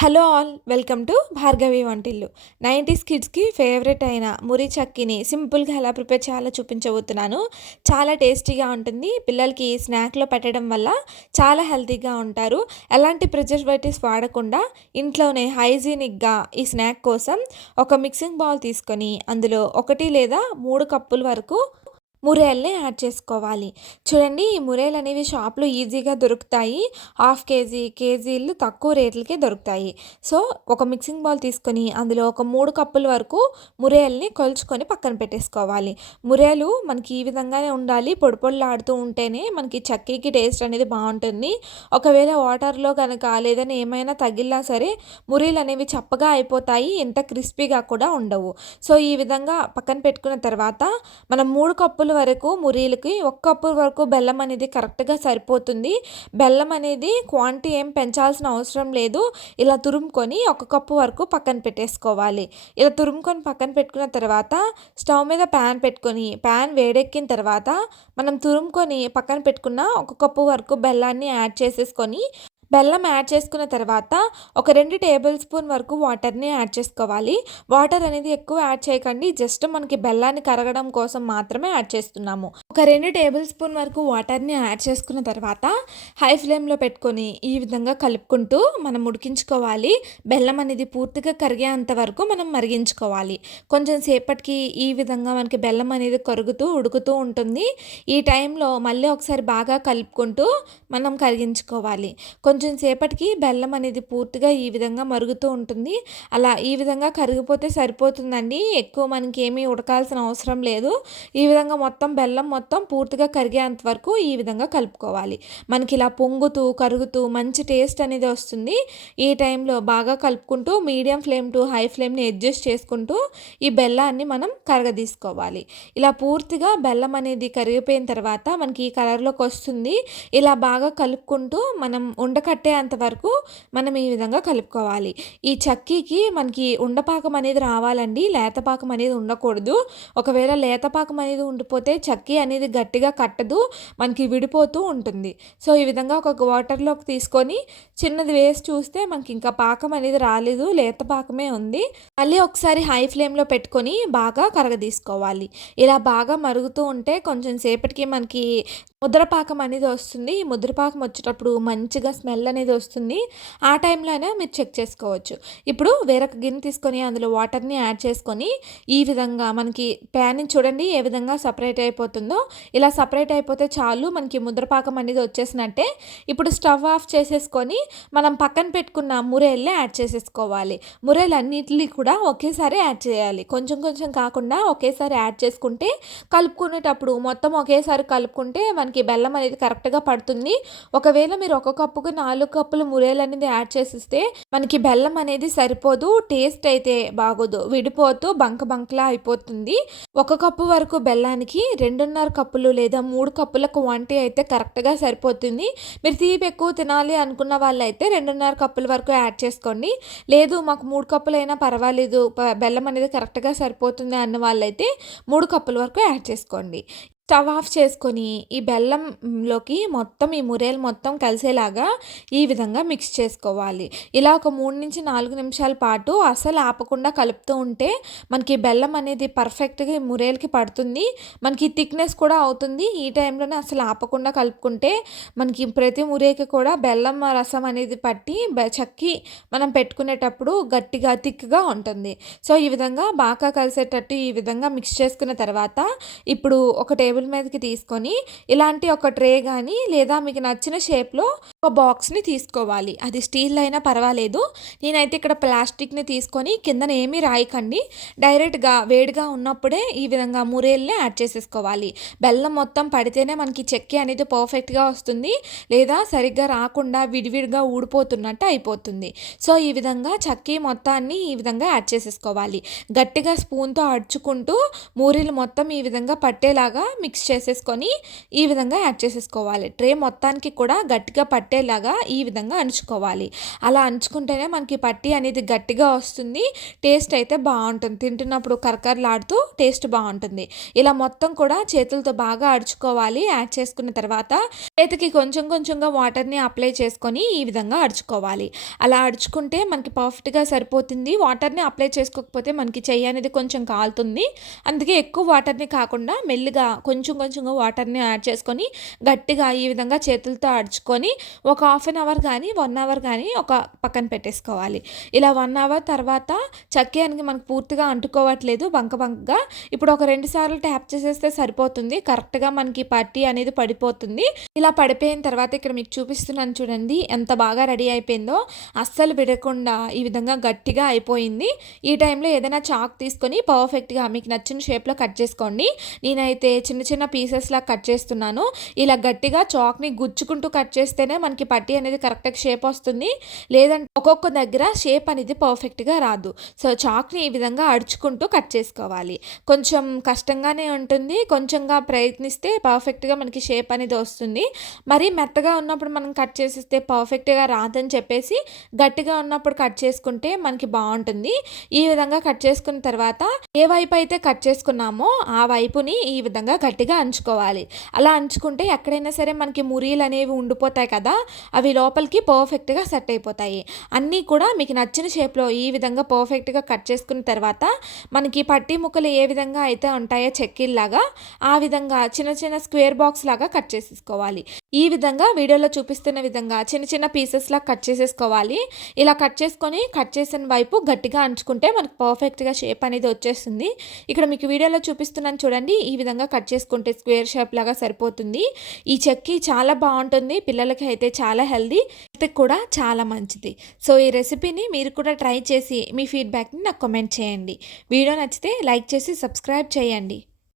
Hello all welcome to Bhargavi వంటిల్లు. Nineties కిడ్స్కి favourite అయిన మురి చక్కిని సింపుల్గా ఎలా ప్రిపేర్ చేయాలో చూపించబోతున్నాను. చాలా టేస్టీగా ఉంటుంది. పిల్లలకి స్నాక్లో పెట్టడం వల్ల చాలా హెల్తీగా ఉంటారు. ఎలాంటి ప్రిజర్వేటివ్స్ వాడకుండా ఇంట్లోనే హైజీనిక్గా ఈ స్నాక్ కోసం ఒక మిక్సింగ్ బౌల్ తీసుకొని అందులో ఒకటి లేదా మూడు కప్పుల వరకు మురేల్ని యాడ్ చేసుకోవాలి. చూడండి ఈ మురేలు అనేవి షాప్లో ఈజీగా దొరుకుతాయి. హాఫ్ కేజీ కేజీలు తక్కువ రేట్లకే దొరుకుతాయి. సో ఒక మిక్సింగ్ బౌల్ తీసుకొని అందులో ఒక మూడు కప్పుల వరకు మురేల్ని కొలుచుకొని పక్కన పెట్టేసుకోవాలి. మురేలు మనకి ఈ విధంగానే ఉండాలి. పొడి పొడిలాడుతూ ఉంటేనే మనకి చక్కీకి టేస్ట్ అనేది బాగుంటుంది. ఒకవేళ వాటర్లో కనుక లేదని ఏమైనా తగిలినా సరే మురేలు అనేవి చప్పగా అయిపోతాయి. ఎంత క్రిస్పీగా కూడా ఉండవు. సో ఈ విధంగా పక్కన పెట్టుకున్న తర్వాత మనం మూడు కప్పులు వరకు మురీలకి ఒక కప్పు వరకు బెల్లం అనేది కరెక్ట్గా సరిపోతుంది. బెల్లం అనేది క్వాంటిటీ ఏం పెంచాల్సిన అవసరం లేదు. ఇలా తురుముకొని ఒక కప్పు వరకు పక్కన పెట్టేసుకోవాలి. ఇలా తురుముకొని పక్కన పెట్టుకున్న తర్వాత స్టవ్ మీద ప్యాన్ పెట్టుకొని ప్యాన్ వేడెక్కిన తర్వాత మనం తురుముకొని పక్కన పెట్టుకున్న ఒక కప్పు వరకు బెల్లాన్ని యాడ్ చేసేసుకొని బెల్లం యాడ్ చేసుకున్న తర్వాత ఒక రెండు టేబుల్ స్పూన్ వరకు వాటర్ని యాడ్ చేసుకోవాలి. వాటర్ అనేది ఎక్కువ యాడ్ చేయకండి. జస్ట్ మనకి బెల్లాన్ని కరగడం కోసం మాత్రమే యాడ్ చేస్తున్నాము. ఒక రెండు టేబుల్ స్పూన్ వరకు వాటర్ని యాడ్ చేసుకున్న తర్వాత హై ఫ్లేమ్లో పెట్టుకొని ఈ విధంగా కలుపుకుంటూ మనం ఉడికించుకోవాలి. బెల్లం అనేది పూర్తిగా కరిగేంత వరకు మనం మరిగించుకోవాలి. కొంచెం సేపటికి ఈ విధంగా మనకి బెల్లం అనేది కరుగుతూ ఉడుకుతూ ఉంటుంది. ఈ టైంలో మళ్ళీ ఒకసారి బాగా కలుపుకుంటూ మనం కరిగించుకోవాలి. కొంచెం కొంచెం సేపటికి బెల్లం అనేది పూర్తిగా ఈ విధంగా మరుగుతూ ఉంటుంది. అలా ఈ విధంగా కరిగిపోతే సరిపోతుందండి. ఎక్కువ మనకి ఏమీ ఉడకాల్సిన అవసరం లేదు. ఈ విధంగా మొత్తం బెల్లం మొత్తం పూర్తిగా కరిగేంత వరకు ఈ విధంగా కలుపుకోవాలి. మనకి ఇలా పొంగుతూ కరుగుతూ మంచి టేస్ట్ అనేది వస్తుంది. ఈ టైంలో బాగా కలుపుకుంటూ మీడియం ఫ్లేమ్ టు హై ఫ్లేమ్ని అడ్జస్ట్ చేసుకుంటూ ఈ బెల్లాన్ని మనం కరగదీసుకోవాలి. ఇలా పూర్తిగా బెల్లం అనేది కరిగిపోయిన తర్వాత మనకి ఈ కలర్లోకి వస్తుంది. ఇలా బాగా కలుపుకుంటూ మనం ఉండక కట్టేంత వరకు మనం ఈ విధంగా కలుపుకోవాలి. ఈ చక్కీకి మనకి ఉండపాకం అనేది రావాలండి. లేతపాకం అనేది ఉండకూడదు. ఒకవేళ లేతపాకం అనేది ఉండిపోతే చక్కీ అనేది గట్టిగా కట్టదు. మనకి విడిపోతూ ఉంటుంది. సో ఈ విధంగా ఒక వాటర్లోకి తీసుకొని చిన్నది వేసి చూస్తే మనకి ఇంకా పాకం అనేది రాలేదు. లేత పాకమే ఉంది. మళ్ళీ ఒకసారి హై ఫ్లేమ్లో పెట్టుకొని బాగా కరగదీసుకోవాలి. ఇలా బాగా మరుగుతూ ఉంటే కొంచెం సేపటికి మనకి ముద్రపాకం అనేది వస్తుంది. ఈ ముద్రపాకం వచ్చేటప్పుడు మంచిగా స్మెల్ అనేది వస్తుంది. ఆ టైంలోనే మీరు చెక్ చేసుకోవచ్చు. ఇప్పుడు వేరొక గిన్నె తీసుకొని అందులో వాటర్ని యాడ్ చేసుకొని ఈ విధంగా మనకి ప్యాన్ని చూడండి ఏ విధంగా సపరేట్ అయిపోతుందో. ఇలా సపరేట్ అయిపోతే చాలు మనకి ముద్రపాకం అనేది వచ్చేసినట్టే. ఇప్పుడు స్టవ్ ఆఫ్ చేసేసుకొని మనం పక్కన పెట్టుకున్న మురేల్ని యాడ్ చేసేసుకోవాలి. మురేలు అన్నిటిని కూడా ఒకేసారి యాడ్ చేయాలి. కొంచెం కొంచెం కాకుండా ఒకేసారి యాడ్ చేసుకుంటే కలుపుకునేటప్పుడు మొత్తం ఒకేసారి కలుపుకుంటే మన మనకి బెల్లం అనేది కరెక్ట్గా పడుతుంది. ఒకవేళ మీరు ఒక కప్పుకు నాలుగు కప్పులు మురేలు అనేది యాడ్ చేసిస్తే మనకి బెల్లం అనేది సరిపోదు టేస్ట్ అయితే బాగోదు. విడిపోతూ బంక బంకలా అయిపోతుంది. ఒక కప్పు వరకు బెల్లానికి రెండున్నర కప్పులు లేదా మూడు కప్పుల క్వాంటిటీ అయితే కరెక్ట్గా సరిపోతుంది. మీరు తీపి ఎక్కువ తినాలి అనుకున్న వాళ్ళైతే రెండున్నర కప్పుల వరకు యాడ్ చేసుకోండి. లేదు మాకు మూడు కప్పులు అయినా పర్వాలేదు బెల్లం అనేది కరెక్ట్గా సరిపోతుంది అన్న వాళ్ళైతే మూడు కప్పుల వరకు యాడ్ చేసుకోండి. స్టవ్ ఆఫ్ చేసుకొని ఈ బెల్లంలోకి మొత్తం ఈ మురేలు మొత్తం కలిసేలాగా ఈ విధంగా మిక్స్ చేసుకోవాలి. ఇలా ఒక మూడు నుంచి నాలుగు నిమిషాల పాటు అసలు ఆపకుండా కలుపుతూ ఉంటే మనకి బెల్లం అనేది పర్ఫెక్ట్గా ఈ మురేలకి పడుతుంది. మనకి థిక్నెస్ కూడా అవుతుంది. ఈ టైంలోనే అసలు ఆపకుండా కలుపుకుంటే మనకి ప్రతి మురేకి కూడా బెల్లం రసం అనేది పట్టి చక్కి మనం పెట్టుకునేటప్పుడు గట్టిగా థిక్గా ఉంటుంది. సో ఈ విధంగా బాగా కలిసేటట్టు ఈ విధంగా మిక్స్ చేసుకున్న తర్వాత ఇప్పుడు ఒక టేబుల్ టేబుల్ మీదకి తీసుకొని ఇలాంటి ఒక ట్రే కానీ లేదా మీకు నచ్చిన షేప్లో ఒక బాక్స్ని తీసుకోవాలి. అది స్టీల్ అయినా పర్వాలేదు. నేనైతే ఇక్కడ ప్లాస్టిక్ని తీసుకొని కిందన ఏమీ రాయకండి. డైరెక్ట్గా వేడిగా ఉన్నప్పుడే ఈ విధంగా మురేల్ని యాడ్ చేసేసుకోవాలి. బెల్లం మొత్తం పడితేనే మనకి చెక్కి అనేది పర్ఫెక్ట్గా వస్తుంది. లేదా సరిగ్గా రాకుండా విడివిడిగా ఊడిపోతున్నట్టు అయిపోతుంది. సో ఈ విధంగా చక్కీ మొత్తాన్ని ఈ విధంగా యాడ్ చేసేసుకోవాలి. గట్టిగా స్పూన్తో అడుచుకుంటూ మూరీలు మొత్తం ఈ విధంగా పట్టేలాగా మిక్స్ చేసేసుకొని ఈ విధంగా యాడ్ చేసేసుకోవాలి. ట్రే మొత్తానికి కూడా గట్టిగా పట్టేలాగా ఈ విధంగా అంచుకోవాలి. అలా అంచుకుంటేనే మనకి పట్టి అనేది గట్టిగా వస్తుంది. టేస్ట్ అయితే బాగుంటుంది. తింటున్నప్పుడు కరకరలాడుతూ టేస్ట్ బాగుంటుంది. ఇలా మొత్తం కూడా చేతులతో బాగా అడుచుకోవాలి. యాడ్ చేసుకున్న తర్వాత చేతికి కొంచెం కొంచెంగా వాటర్ని అప్లై చేసుకొని ఈ విధంగా అడుచుకోవాలి. అలా అడుచుకుంటే మనకి పర్ఫెక్ట్గా సరిపోతుంది. వాటర్ని అప్లై చేసుకోకపోతే మనకి చెయ్యి అనేది కొంచెం కాలుతుంది. అందుకే ఎక్కువ వాటర్ని కాకుండా మెల్లిగా కొంచెం కొంచెం కొంచెంగా వాటర్ని యాడ్ చేసుకొని గట్టిగా ఈ విధంగా చేతులతో అడుచుకొని ఒక హాఫ్ అన్ అవర్ కానీ వన్ అవర్ కానీ ఒక పక్కన పెట్టేసుకోవాలి. ఇలా వన్ అవర్ తర్వాత చక్కేయానికి మనకు పూర్తిగా అంటుకోవట్లేదు బంక బంకగా. ఇప్పుడు ఒక రెండు సార్లు ట్యాప్ చేసేస్తే సరిపోతుంది. కరెక్ట్గా మనకి పట్టి అనేది పడిపోతుంది. ఇలా పడిపోయిన తర్వాత ఇక్కడ మీకు చూపిస్తున్నాను చూడండి ఎంత బాగా రెడీ అయిపోయిందో. అస్సలు విడకుండా ఈ విధంగా గట్టిగా అయిపోయింది. ఈ టైంలో ఏదైనా చాక్ తీసుకొని పర్ఫెక్ట్గా మీకు నచ్చిన షేప్లో కట్ చేసుకోండి. నేనైతే చిన్న చిన్న చిన్న పీసెస్లా కట్ చేస్తున్నాను. ఇలా గట్టిగా చాక్ని గుచ్చుకుంటూ కట్ చేస్తేనే మనకి పట్టి అనేది కరెక్ట్గా షేప్ వస్తుంది. లేదంటే ఒక్కొక్క దగ్గర షేప్ అనేది పర్ఫెక్ట్గా రాదు. సో చాక్ని ఈ విధంగా అడుచుకుంటూ కట్ చేసుకోవాలి. కొంచెం కష్టంగానే ఉంటుంది. కొంచెంగా ప్రయత్నిస్తే పర్ఫెక్ట్గా మనకి షేప్ అనేది వస్తుంది. మరి మెత్తగా ఉన్నప్పుడు మనం కట్ చేసేస్తే పర్ఫెక్ట్గా రాదని చెప్పేసి గట్టిగా ఉన్నప్పుడు కట్ చేసుకుంటే మనకి బాగుంటుంది. ఈ విధంగా కట్ చేసుకున్న తర్వాత ఏ వైపు అయితే కట్ చేసుకున్నామో ఆ వైపుని ఈ విధంగా గట్టిగా అంచుకోవాలి. అలా అంచుకుంటే ఎక్కడైనా సరే మనకి మురీలు అనేవి ఉండిపోతాయి కదా అవి లోపలికి పర్ఫెక్ట్గా సెట్ అయిపోతాయి. అన్నీ కూడా మీకు నచ్చిన షేప్లో ఈ విధంగా పర్ఫెక్ట్గా కట్ చేసుకున్న తర్వాత మనకి పట్టి ముక్కలు ఏ విధంగా అయితే ఉంటాయో చెక్కిల్లాగా ఆ విధంగా చిన్న చిన్న స్క్వేర్ బాక్స్ లాగా కట్ చేసేసుకోవాలి. ఈ విధంగా వీడియోలో చూపిస్తున్న విధంగా చిన్న చిన్న పీసెస్లా కట్ చేసేసుకోవాలి. ఇలా కట్ చేసుకొని కట్ చేసిన వైపు గట్టిగా అంచుకుంటే మనకు పర్ఫెక్ట్గా షేప్ అనేది వచ్చేస్తుంది. ఇక్కడ మీకు వీడియోలో చూపిస్తున్నాను చూడండి ఈ విధంగా కట్ చేసుకుంటే స్క్వేర్ షేప్ లాగా సరిపోతుంది. ఈ చెక్కి చాలా బాగుంటుంది పిల్లలకి అయితే చాలా హెల్దీ కూడా చాలా మంచిది. సో ఈ రెసిపీని మీరు కూడా ట్రై చేసి మీ ఫీడ్బ్యాక్ని నాకు కామెంట్ చేయండి. వీడియో నచ్చితే లైక్ చేసి సబ్స్క్రైబ్ చేయండి.